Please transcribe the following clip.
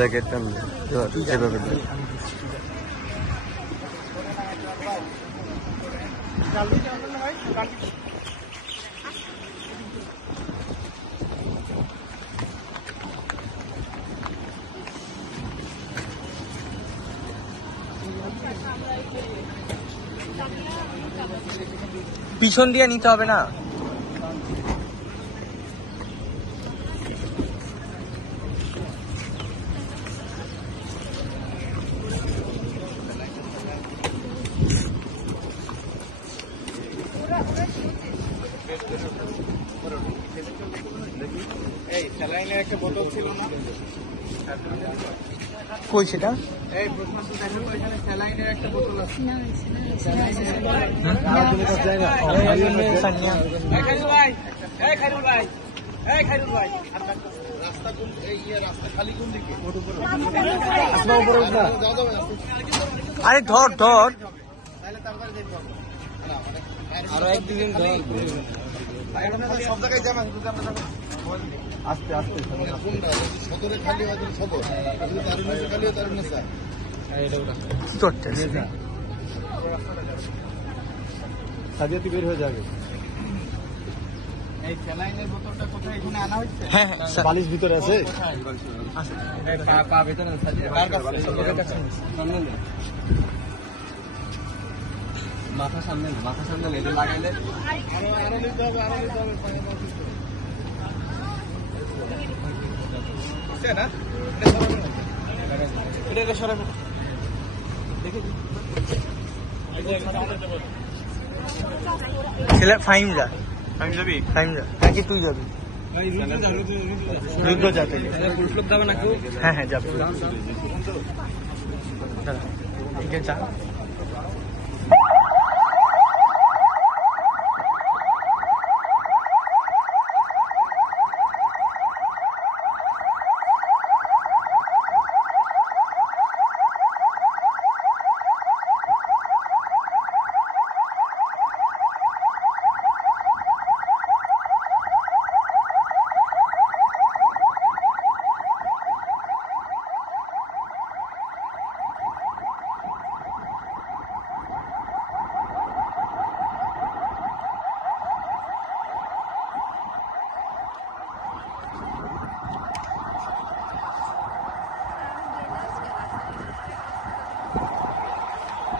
জ্যাকেটটা এভাবে পিছন দিয়ে নিতে হবে না? এই স্যালাইনের একটা বোতল ছিল না? কই সেটা? এই প্রশ্ন তো দেখো তো, এখানে স্যালাইনের একটা বোতল আছে। রাস্তা কোন, এই রাস্তা খালি কোন দিকে? আরে ধর ধর, তাহলে তারপরে দেখবো আরো একদিন সব জায়গায় জামা কিন্তু আস্তে আস্তে সদরে খালি হয় সদর, তারুণ্য খালি হয় তারুণ্য স্যার। কি করতে সাজিয়ে বের হয়ে যাবে। এই স্যালাইনের বোতলটা কোথায় এখানে আনা হচ্ছে? হ্যাঁ বালিশ ভিতরে আছে। পা ভেতরে মাথা সামনে এটা লাগাইলে আরো নিতে হবে, আরো নিতে হবে না এটা সরাবে ছেলে ফাইম যা, আমি যাবি ফাইম যা নাকি তুই যাবি? রুদ্র যাবে। পুরুষ লোক যাবে না কেউ? হ্যাঁ হ্যাঁ যাবে, যা